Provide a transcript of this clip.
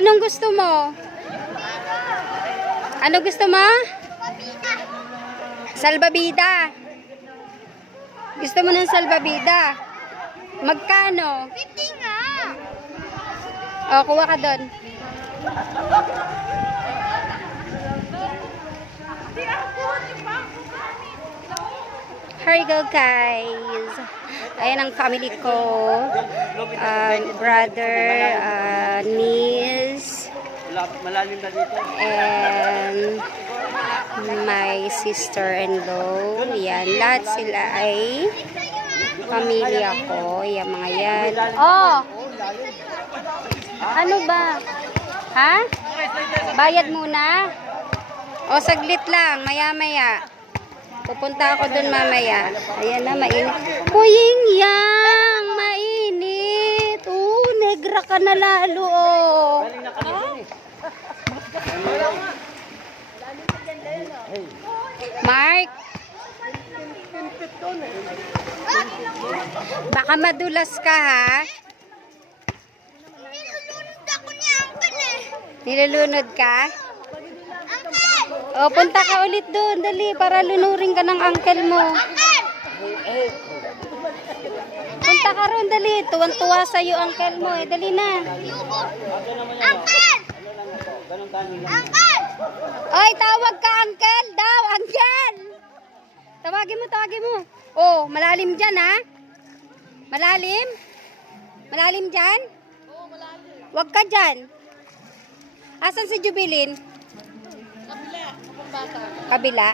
Anong gusto mo? Ano gusto mo? Salbabida. Gusto mo ng salbabida? Magkano? 50 nga. O, kuha ka doon. Here you go, guys. Ayan ang family ko. Brother, niece, and my sister-in-law. Yan, lahat sila ay pamilya ko. Yan, mga yan. Oh! Ano ba? Ha? Bayad muna? O, saglit lang. Maya-maya. Pupunta ako dun mamaya. Ayan na, mainit. Kuying yang! Mainit! Negra ka na lalo, oh. Mark! Baka madulas ka, ha? Nilulunod ako ni Uncle eh. Nilulunod ka? Uncle! O, punta ka ulit doon. Dali, para lunurin ka ng uncle mo. Uncle! Punta ka ron, dali. Tuwan-tuwa sa'yo uncle mo, eh. Dali na. Uncle! Uncle! Ay, tawag ka uncle daw. Uncle! Tawagin mo. Oh, malalim dyan, ha? Malalim? Malalim dyan? Oo, malalim. Huwag ka dyan. Asan si Jubilin? Kabila. Kabila?